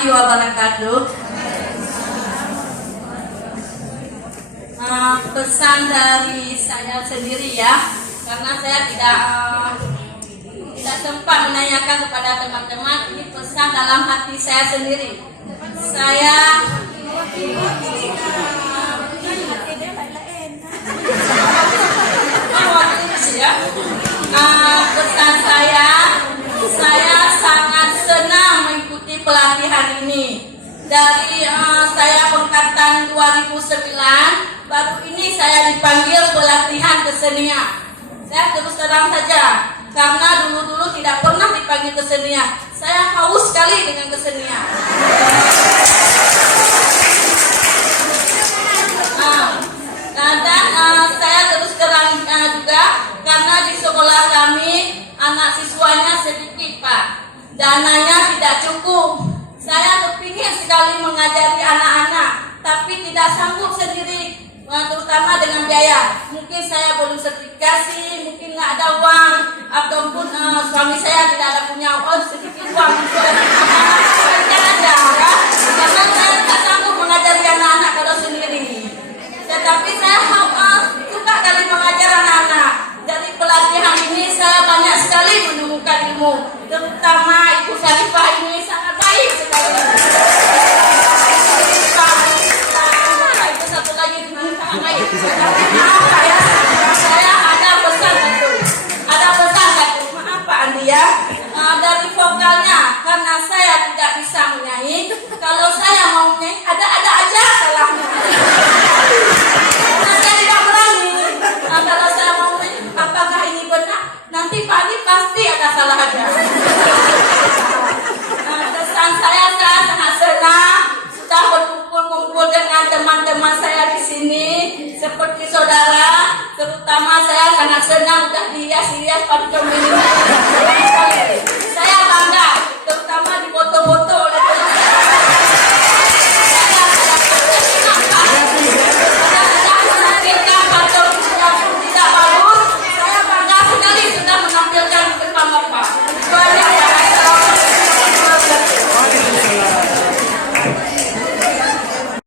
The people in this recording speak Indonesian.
warahmatullahi wabarakatuh. Pesan dari saya sendiri ya, karena saya tidak sempat menanyakan kepada teman-teman. Ini pesan dalam hati saya sendiri. Saya pesan saya sangat senang mengikuti pelatihan ini. Dari saya angkatan 2009, baru ini saya dipanggil pelatihan kesenian. Saya terus terang saja, karena dulu-dulu tidak pernah dipanggil kesenian. Saya haus sekali dengan kesenian. Saya terus terang juga, karena di sekolah kami anak siswanya sedikit, Pak. Dananya tidak cukup. Saya kepingin sekali mengajari anak-anak, tapi tidak sanggup sendiri, terutama dengan biaya. Mungkin saya belum sertifikasi, mungkin nggak ada uang, ataupun suami saya tidak ada punya sedikit uang. Karena saya tidak sanggup mengajari anak-anak kalau sendiri. Tetapi saya suka dari mengajar anak-anak. Dari pelatihan ini saya banyak sekali menemukan ilmu, terutama Ibu Syarifah ini sangat baik sekali. Itu satu lagi baik. Saya ada pesan satu. Maaf Pak Andi ya. Dari vokalnya, karena saya tidak bisa menyanyi. Kalau saya mau menyanyi, ada aja salahnya. Karena saya tidak berani. Kalau saya mau menyanyi, apakah ini benar? Nanti Pak Andi pasti ada salah aja. Kesan saya sangat senang sudah berkumpul dengan teman-teman saya di sini seperti saudara. Terutama saya sangat senang sudah dihias-hias pada ini. Saya